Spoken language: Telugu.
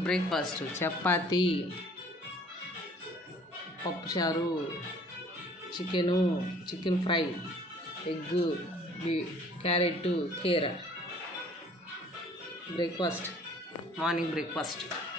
బ్రేక్ఫాస్ట్ చపాతి పప్పుచారు chicken chicken fry egg carrot కీర. Breakfast morning breakfast.